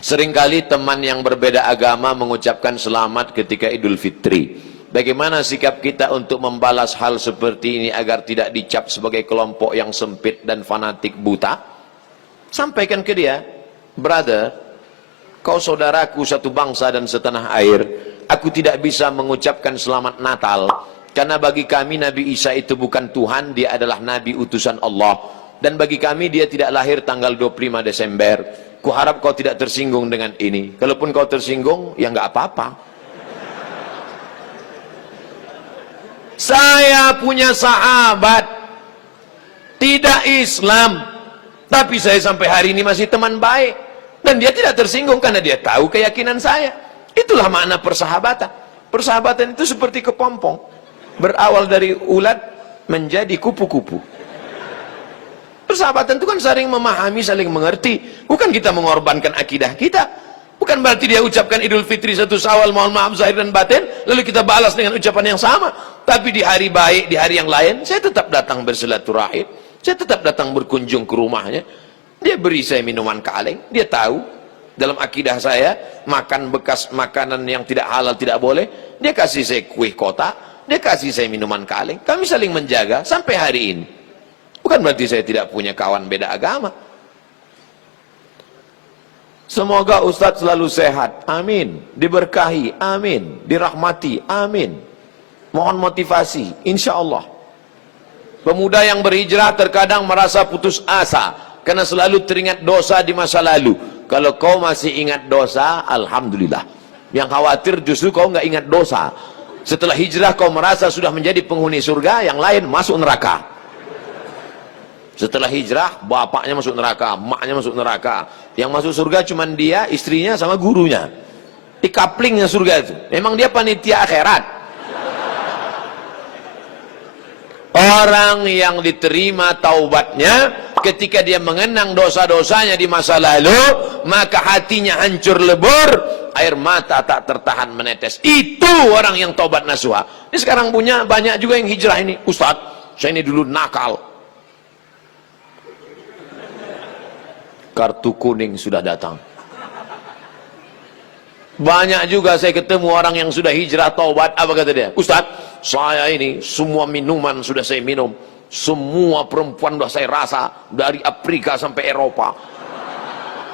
Seringkali teman yang berbeda agama mengucapkan selamat ketika Idul Fitri. Bagaimana sikap kita untuk membalas hal seperti ini agar tidak dicap sebagai kelompok yang sempit dan fanatik buta? Sampaikan ke dia, brother, kau saudaraku satu bangsa dan setanah air. Aku tidak bisa mengucapkan selamat Natal karena bagi kami Nabi Isa itu bukan Tuhan, dia adalah Nabi utusan Allah. Dan bagi kami dia tidak lahir tanggal 25 Desember. Kuharap kau tidak tersinggung dengan ini. Kalaupun kau tersinggung, ya nggak apa-apa. Saya punya sahabat tidak Islam, tapi saya sampai hari ini masih teman baik. Dan dia tidak tersinggung karena dia tahu keyakinan saya. Itulah makna persahabatan. Persahabatan itu seperti kepompong. Berawal dari ulat menjadi kupu-kupu. Persahabatan itu kan saling memahami, saling mengerti. Bukan kita mengorbankan akidah kita. Bukan berarti dia ucapkan Idul Fitri 1 Syawal, mohon maaf zahir dan batin, lalu kita balas dengan ucapan yang sama. Tapi di hari baik, di hari yang lain, saya tetap datang bersilaturahim. Saya tetap datang berkunjung ke rumahnya. Dia beri saya minuman kaleng. Dia tahu dalam akidah saya makan bekas makanan yang tidak halal tidak boleh. Dia kasih saya kue kotak, dia kasih saya minuman kaleng. Kami saling menjaga sampai hari ini. Bukan berarti saya tidak punya kawan beda agama. Semoga Ustadz selalu sehat, amin. Diberkahi, amin. Dirahmati, amin. Mohon motivasi, insya Allah. Pemuda yang berhijrah terkadang merasa putus asa karena selalu teringat dosa di masa lalu. Kalau kau masih ingat dosa, alhamdulillah. Yang khawatir justru kau nggak ingat dosa. Setelah hijrah kau merasa sudah menjadi penghuni surga, yang lain masuk neraka. Setelah hijrah, bapaknya masuk neraka, emaknya masuk neraka. Yang masuk surga cuma dia, istrinya, sama gurunya. Di kaplingnya surga itu. Memang dia panitia akhirat. Orang yang diterima taubatnya, ketika dia mengenang dosa-dosanya di masa lalu, maka hatinya hancur lebur, air mata tak tertahan menetes. Itu orang yang taubat nasuha. Ini sekarang punya banyak juga yang hijrah ini. Ustadz, saya ini dulu nakal. Kartu kuning sudah datang. Banyak juga saya ketemu orang yang sudah hijrah taubat. Apa kata dia? Ustadz, saya ini semua minuman sudah saya minum, semua perempuan sudah saya rasa, dari Afrika sampai Eropa.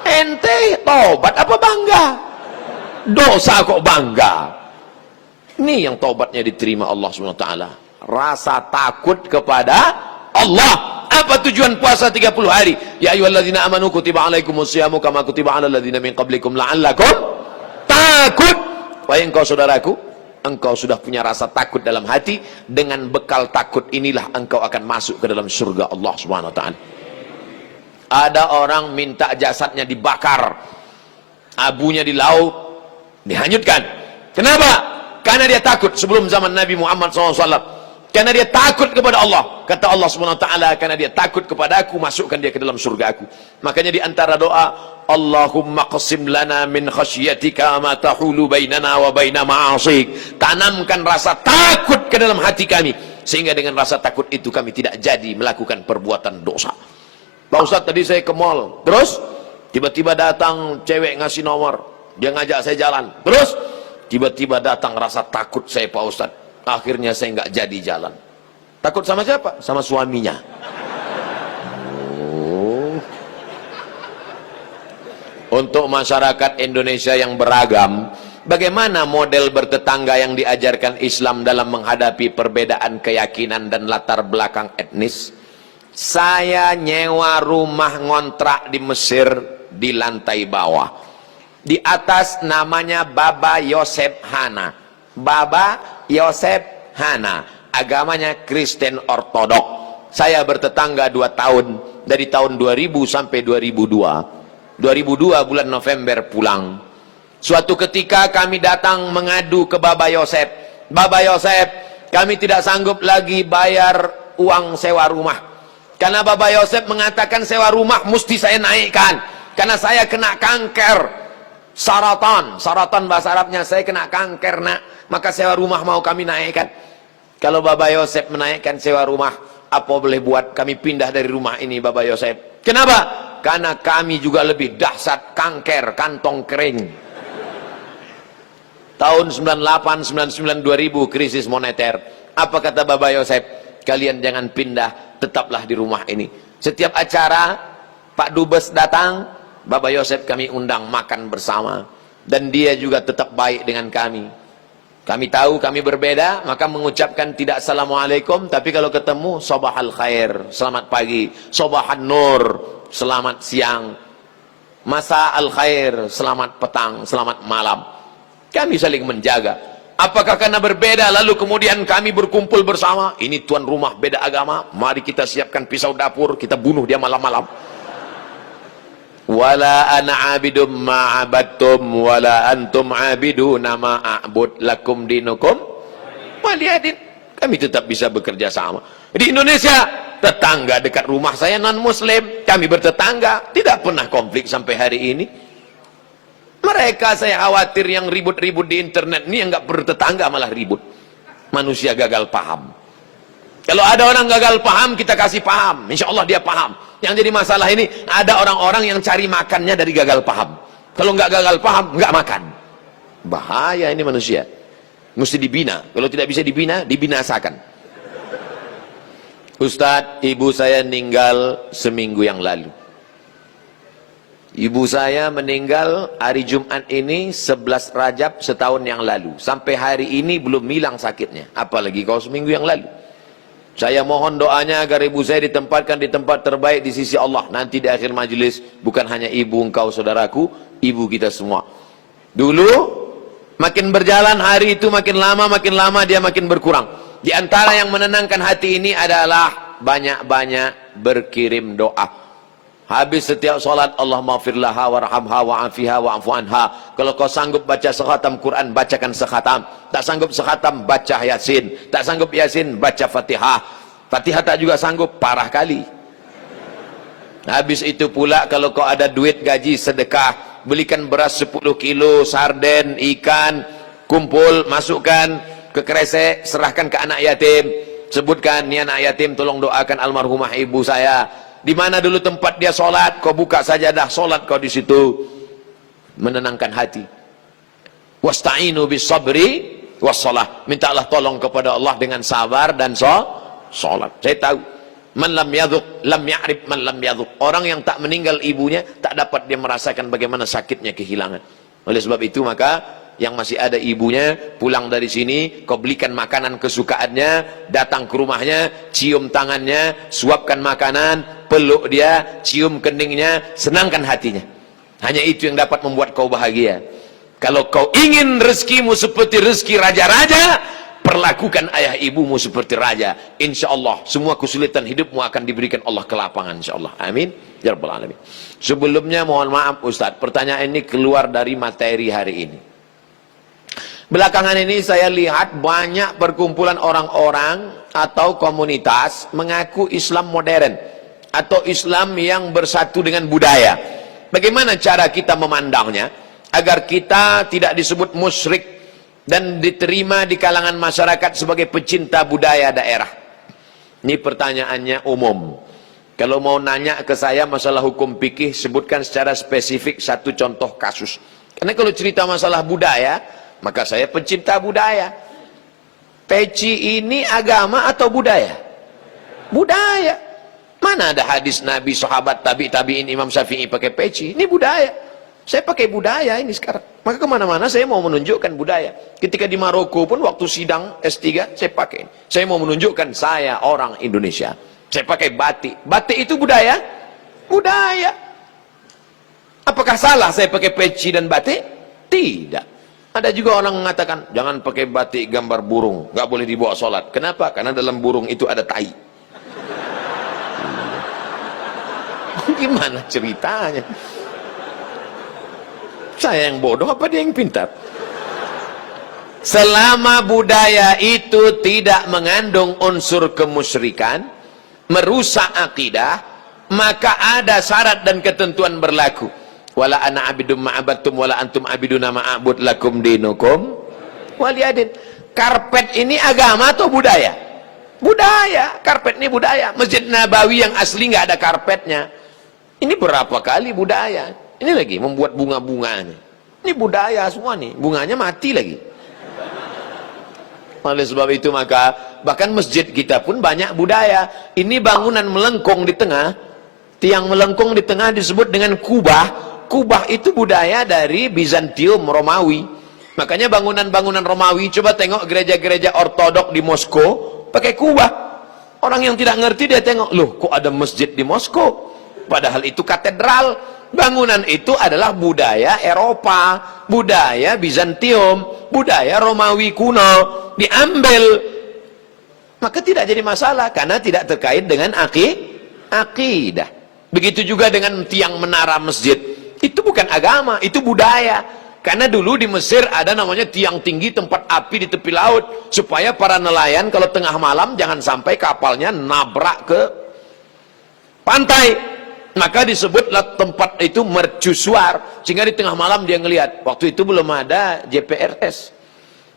Ente taubat apa bangga? Dosa kok bangga? Ini yang taubatnya diterima Allah SWT. Rasa takut kepada Allah. Apa tujuan puasa 30 hari? Ya ayyuhalladzina amanu kutiba alaikumusyamu kama kutiba alal ladzina min qablikum la'allakum takut. Wahai engkau saudaraku, engkau sudah punya rasa takut dalam hati. Dengan bekal takut inilah engkau akan masuk ke dalam surga Allah Subhanahu wa taala. Ada orang minta jasadnya dibakar, abunya di laut dihanyutkan. Kenapa? Karena dia takut. Sebelum zaman Nabi Muhammad SAW, karena dia takut kepada Allah. Kata Allah SWT, karena dia takut kepada aku, masukkan dia ke dalam surga aku. Makanya di antara doa, Allahumma qasim lana min khasyatika ma tahulu bainana wa baina ma'asik. Tanamkan rasa takut ke dalam hati kami, sehingga dengan rasa takut itu kami tidak jadi melakukan perbuatan dosa. Pak Ustadz, tadi saya ke mall, terus tiba-tiba datang cewek ngasih nomor, dia ngajak saya jalan, terus tiba-tiba datang rasa takut saya, Pak Ustadz. Akhirnya saya nggak jadi jalan. Takut sama siapa? Sama suaminya. Oh. Untuk masyarakat Indonesia yang beragam, bagaimana model bertetangga yang diajarkan Islam dalam menghadapi perbedaan keyakinan dan latar belakang etnis? Saya nyewa rumah ngontrak di Mesir di lantai bawah. Di atas namanya Baba Yosef Hana. Baba Yosef Hana, agamanya Kristen Ortodok. Saya bertetangga 2 tahun, dari tahun 2000 sampai 2002. 2002 bulan November pulang. Suatu ketika kami datang mengadu ke Baba Yosef. Baba Yosef, kami tidak sanggup lagi bayar uang sewa rumah. Karena Baba Yosef mengatakan sewa rumah mesti saya naikkan. Karena saya kena kanker. Saratan bahasa Arabnya, saya kena kanker nak, maka sewa rumah mau kami naikkan. Kalau Baba Yosef menaikkan sewa rumah, apa boleh buat, kami pindah dari rumah ini Baba Yosef. Kenapa? karena kami juga lebih dahsyat kanker kantong kering. Tahun 98, 99, 2000 krisis moneter. Apa kata Bapak Yosef? Kalian jangan pindah, tetaplah di rumah ini. Setiap acara Pak Dubes datang, Bapak Yosef kami undang makan bersama, dan dia juga tetap baik dengan kami. Kami tahu kami berbeda, maka mengucapkan tidak assalamualaikum, tapi kalau ketemu sabahal khair, selamat pagi, sabahan nur, selamat siang, masa al khair, selamat petang, selamat malam. Kami saling menjaga. Apakah karena berbeda lalu kemudian kami berkumpul bersama? Ini tuan rumah beda agama, mari kita siapkan pisau dapur, kita bunuh dia malam-malam. Wala ana abidum ma'abadtum wala antum abiduna ma'abud lakum dinukum waliyadin. Kami tetap bisa bekerja sama. Di Indonesia, tetangga dekat rumah saya non muslim, kami bertetangga, tidak pernah konflik sampai hari ini. Mereka saya khawatir yang ribut-ribut di internet ini yang nggak bertetangga malah ribut. Manusia gagal paham. Kalau ada orang gagal paham, kita kasih paham, insya Allah dia paham. Yang jadi masalah ini, ada orang-orang yang cari makannya dari gagal paham. Kalau nggak gagal paham, nggak makan. Bahaya ini manusia. Mesti dibina. Kalau tidak bisa dibina, dibinasakan. Ustadz, ibu saya meninggal seminggu yang lalu. Ibu saya meninggal hari Jumat ini 11 Rajab setahun yang lalu. Sampai hari ini belum hilang sakitnya. Apalagi kalau seminggu yang lalu. Saya mohon doanya agar ibu saya ditempatkan di tempat terbaik di sisi Allah. Nanti di akhir majelis, bukan hanya ibu engkau saudaraku, ibu kita semua. Dulu, makin berjalan hari itu makin lama dia makin berkurang. Di antara yang menenangkan hati ini adalah banyak-banyak berkirim doa. Habis setiap salat, Allahumma firlaha warhamha wa'afiha wa'afu anha. Kalau kau sanggup baca sekhatam Quran, bacakan sekhatam. Tak sanggup sekhatam, baca Yasin. Tak sanggup Yasin, baca Fatihah. Fatihah tak juga sanggup, parah kali. Habis itu pula kalau kau ada duit gaji sedekah, belikan beras 10 kilo, sarden, ikan, kumpul, masukkan ke kresek, serahkan ke anak yatim. Sebutkan, ni anak yatim tolong doakan almarhumah ibu saya. Di mana dulu tempat dia solat, kau buka sajadah solat kau di situ, menenangkan hati. Wasta'inu bis sabri wassalah. Mintalah tolong kepada Allah dengan sabar dan solat. Saya tahu, man lam yadhuq lam ya'rif man lam yadhuq. Orang yang tak meninggal ibunya tak dapat dia merasakan bagaimana sakitnya kehilangan. Oleh sebab itu maka yang masih ada ibunya pulang dari sini, kau belikan makanan kesukaannya, datang ke rumahnya, cium tangannya, suapkan makanan, peluk dia, cium keningnya, senangkan hatinya. Hanya itu yang dapat membuat kau bahagia. Kalau kau ingin rezekimu seperti rezeki raja-raja, perlakukan ayah ibumu seperti raja. Insya Allah semua kesulitan hidupmu akan diberikan Allah kelapangan, insya Allah. Amin ya rabbal alamin. Sebelumnya mohon maaf Ustadz, pertanyaan ini keluar dari materi hari ini. Belakangan ini saya lihat banyak perkumpulan orang-orang atau komunitas mengaku Islam modern atau Islam yang bersatu dengan budaya. Bagaimana cara kita memandangnya agar kita tidak disebut musyrik dan diterima di kalangan masyarakat sebagai pecinta budaya daerah? Ini pertanyaannya umum. Kalau mau nanya ke saya masalah hukum fikih, sebutkan secara spesifik satu contoh kasus. Karena kalau cerita masalah budaya, maka saya pencinta budaya. Peci ini agama atau budaya? Budaya. Mana ada hadis Nabi, sahabat, tabi'in, Imam Syafi'i pakai peci? Ini budaya. Saya pakai budaya ini sekarang. Maka kemana-mana saya mau menunjukkan budaya. Ketika di Maroko pun waktu sidang S3 saya pakai. Saya mau menunjukkan saya orang Indonesia. Saya pakai batik. Batik itu budaya? Budaya. Apakah salah saya pakai peci dan batik? Tidak. Ada juga orang mengatakan, jangan pakai batik gambar burung, nggak boleh dibawa sholat. Kenapa? Karena dalam burung itu ada tai. Gimana ceritanya? Saya yang bodoh apa dia yang pintar? Selama budaya itu tidak mengandung unsur kemusyrikan, merusak akidah, maka ada syarat dan ketentuan berlaku. Wala ana abidum ma'abattum wala antum abiduna ma'abud lakum dinukum waliyadin. Karpet ini agama atau budaya? Budaya. Karpet ini budaya. Masjid Nabawi yang asli nggak ada karpetnya. Ini berapa kali budaya. Ini lagi membuat bunga-bunganya. Ini budaya semua nih, bunganya mati lagi. Oleh sebab itu maka bahkan masjid kita pun banyak budaya. Ini bangunan melengkung di tengah, tiang melengkung di tengah disebut dengan kubah. Kubah itu budaya dari Bizantium, Romawi. Makanya bangunan-bangunan Romawi, coba tengok gereja-gereja ortodok di Moskow pakai kubah. Orang yang tidak ngerti dia tengok, loh kok ada masjid di Moskow? Padahal itu katedral. Bangunan itu adalah budaya Eropa, budaya Bizantium, budaya Romawi kuno, diambil. Maka tidak jadi masalah, karena tidak terkait dengan akidah. Begitu juga dengan tiang menara masjid. Itu bukan agama, itu budaya. Karena dulu di Mesir ada namanya tiang tinggi tempat api di tepi laut. Supaya para nelayan kalau tengah malam jangan sampai kapalnya nabrak ke pantai. Maka disebutlah tempat itu mercusuar. Sehingga di tengah malam dia ngelihat. Waktu itu belum ada GPRS.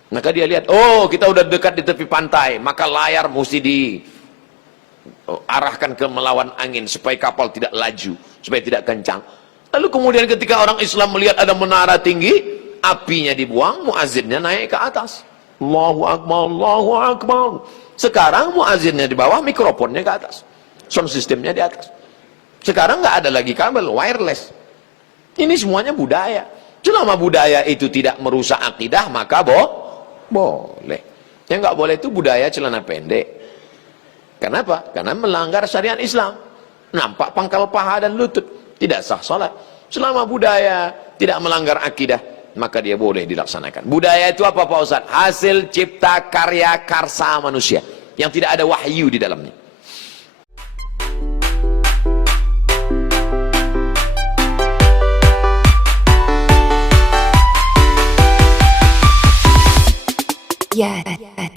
Maka dia lihat, oh kita udah dekat di tepi pantai. Maka layar mesti diarahkan ke melawan angin. Supaya kapal tidak laju. Supaya tidak kencang. Lalu kemudian ketika orang Islam melihat ada menara tinggi. Apinya dibuang, muazzinnya naik ke atas. Allahu Akbar, Allahu Akbar. Sekarang muazzinnya di bawah, mikrofonnya ke atas. Sound systemnya di atas. Sekarang nggak ada lagi kabel, wireless. Ini semuanya budaya. Selama budaya itu tidak merusak akidah, maka boleh. Yang nggak boleh itu budaya celana pendek. Kenapa? Karena melanggar syariat Islam. Nampak pangkal paha dan lutut. Tidak sah salat. Selama budaya tidak melanggar akidah, maka dia boleh dilaksanakan. Budaya itu apa Pak Ustaz? Hasil cipta karya karsa manusia. Yang tidak ada wahyu di dalamnya. Yes.